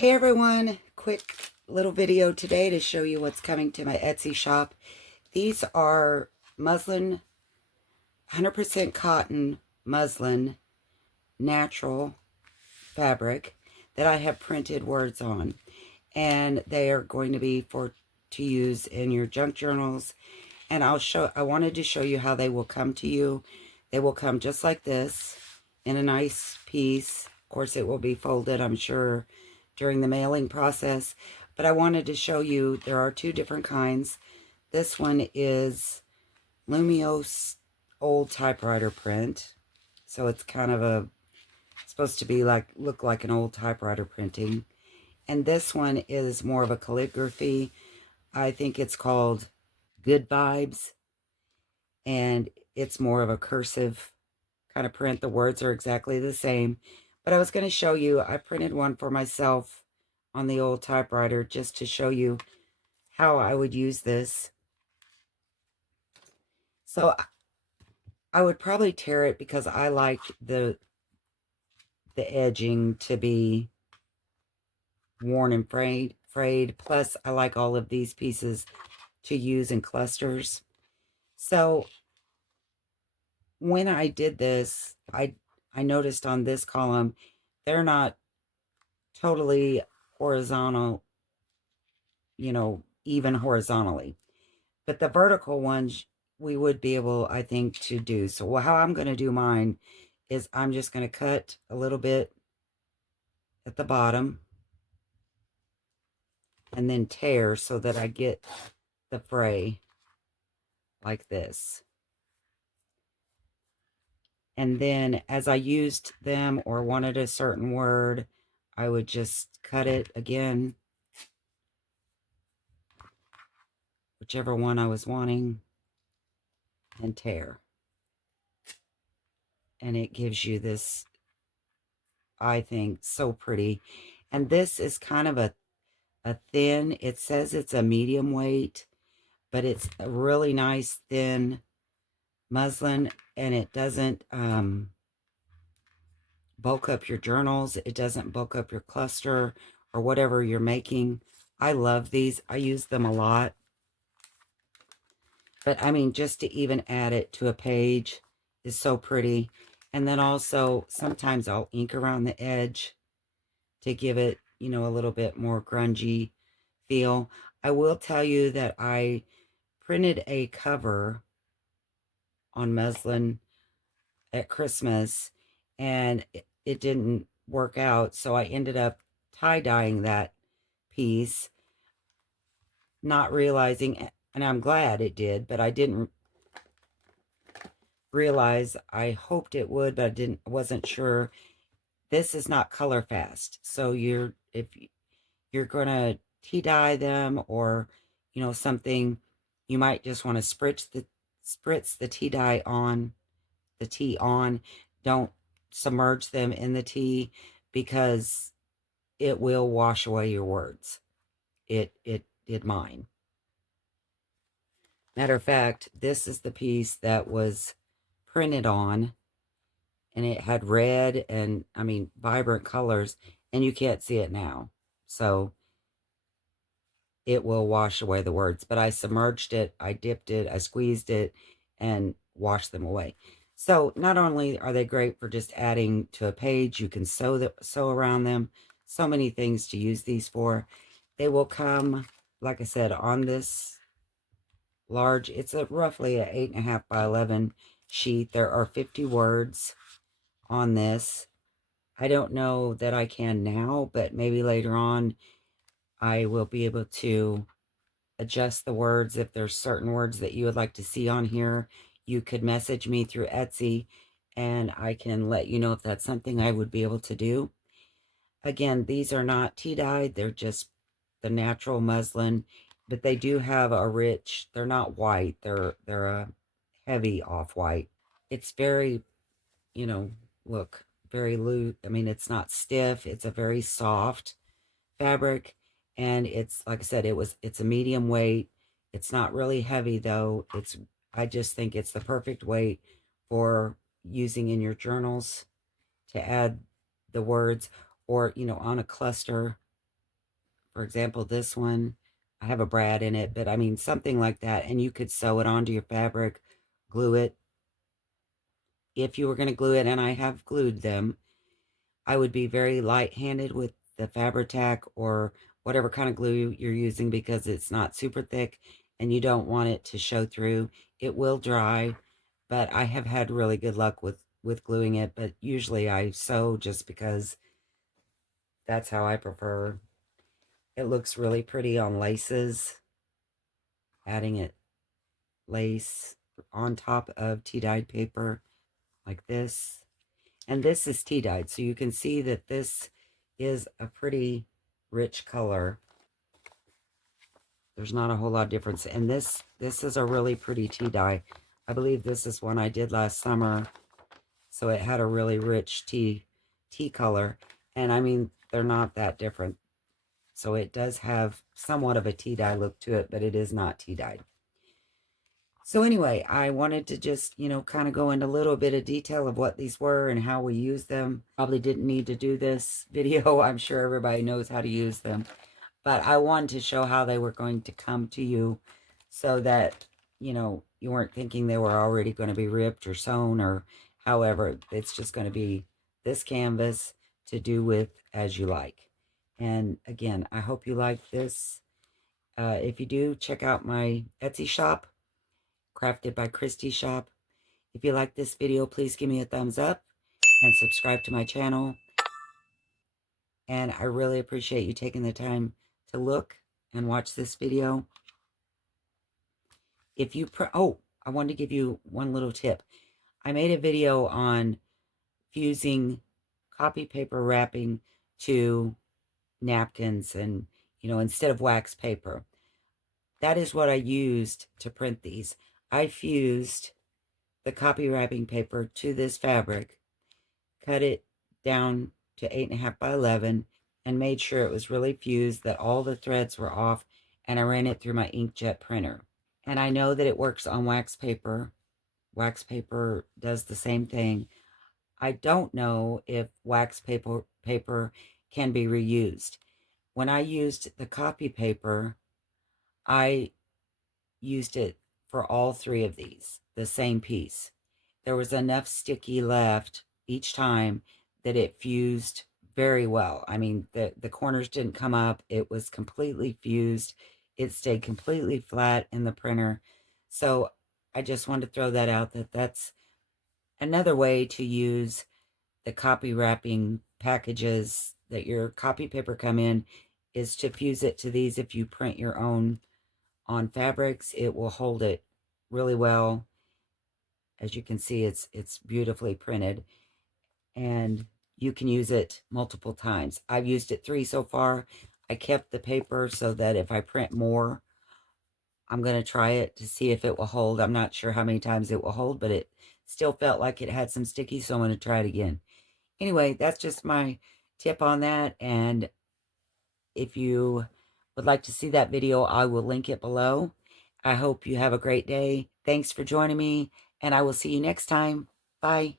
Hey everyone, quick little video today to show you what's coming to my Etsy shop. These are muslin, 100% cotton muslin, natural fabric that I have printed words on. And they are going to be to use in your junk journals. And I wanted to show you how they will come to you. They will come just like this in a nice piece. Of course, it will be folded, I'm sure, during the mailing process. But I wanted to show you there are two different kinds. This one is Lumiose old typewriter print. So it's kind of supposed to be look like an old typewriter printing. And this one is more of a calligraphy. I think it's called Good Vibes. And it's more of a cursive kind of print. The words are exactly the same. But I was going to show you, I printed one for myself on the old typewriter just to show you how I would use this. So I would probably tear it because I like the edging to be worn and frayed. Plus, I like all of these pieces to use in clusters. So when I did this, I noticed on this column, they're not totally horizontal, even horizontally. But the vertical ones, we would be able, I think, to do. So how I'm going to do mine is I'm just going to cut a little bit at the bottom and then tear so that I get the fray like this. And then as I used them or wanted a certain word, I would just cut it again, whichever one I was wanting, and tear. And it gives you this, I think, so pretty. And this is kind of a thin, it says it's a medium weight, but it's a really nice thin muslin, and it doesn't bulk up your journals. It doesn't bulk up your cluster or whatever you're making. I love these. I use them a lot. But I mean, just to even add it to a page is so pretty. And then also sometimes I'll ink around the edge to give it, a little bit more grungy feel. I will tell you that I printed a cover on muslin at Christmas, and it didn't work out, so I ended up tie-dyeing that piece, not realizing, and I'm glad it did, but I didn't realize. I hoped it would, but I wasn't sure. This is not color fast, so if you're gonna tea dye them or something, you might just want to spritz the tea dye on the tea on. Don't submerge them in the tea because it will wash away your words. It did mine. Matter of fact, this is the piece that was printed on, and it had red and, I mean, vibrant colors, and you can't see it now. So it will wash away the words. But I submerged it, I dipped it, I squeezed it, and washed them away. So not only are they great for just adding to a page, you can sew around them. So many things to use these for. They will come, like I said, on this large, it's roughly a 8.5 by 11 sheet. There are 50 words on this. I don't know that I can now, but maybe later on I will be able to adjust the words. If there's certain words that you would like to see on here, you could message me through Etsy and I can let you know if that's something I would be able to do. Again, these are not tea dyed, they're just the natural muslin, but they do have a rich, they're not white, they're a heavy off-white. It's very, look, very loose. I mean, it's not stiff, it's a very soft fabric, and it's, like I said, it's a medium weight. It's not really heavy though. I just think it's the perfect weight for using in your journals to add the words, or on a cluster. For example, this one, I have a brad in it, but I mean, something like that. And you could sew it onto your fabric, glue it. If you were going to glue it, and I have glued them, I would be very light-handed with the Fabri-Tac or whatever kind of glue you're using, because it's not super thick and you don't want it to show through. It will dry, but I have had really good luck with gluing it, but usually I sew just because that's how I prefer. It looks really pretty on laces, adding it lace on top of tea-dyed paper like this. And this is tea-dyed, so you can see that this is a pretty rich color. There's not a whole lot of difference. And this is a really pretty tea dye. I believe this is one I did last summer. So it had a really rich tea color. And I mean, they're not that different. So it does have somewhat of a tea dye look to it, but it is not tea dyed. So anyway, I wanted to just, kind of go into a little bit of detail of what these were and how we use them. Probably didn't need to do this video. I'm sure everybody knows how to use them. But I wanted to show how they were going to come to you so that, you weren't thinking they were already going to be ripped or sewn or however. It's just going to be this canvas to do with as you like. And again, I hope you like this. If you do, check out my Etsy shop, Crafted by Christy shop. If you like this video, please give me a thumbs up and subscribe to my channel. And I really appreciate you taking the time to look and watch this video. If you, I wanted to give you one little tip. I made a video on fusing copy paper wrapping to napkins and, instead of wax paper. That is what I used to print these. I fused the copy wrapping paper to this fabric, cut it down to 8.5 by 11, and made sure it was really fused, that all the threads were off, and I ran it through my inkjet printer. And I know that it works on wax paper. Wax paper does the same thing. I don't know if wax paper can be reused. When I used the copy paper, I used it for all three of these, the same piece. There was enough sticky left each time that it fused very well. I mean, the corners didn't come up. It was completely fused. It stayed completely flat in the printer. So I just wanted to throw that out, that's another way to use the copy wrapping packages that your copy paper come in, is to fuse it to these. If you print your own on fabrics, it will hold it really well. As you can see, it's beautifully printed, and you can use it multiple times. I've used it 3 so far. I kept the paper so that if I print more, I'm going to try it to see if it will hold. I'm not sure how many times it will hold, but it still felt like it had some sticky, so I'm going to try it again. Anyway, that's just my tip on that, and if you would like to see that video, I will link it below. I hope you have a great day. Thanks for joining me, and I will see you next time. Bye.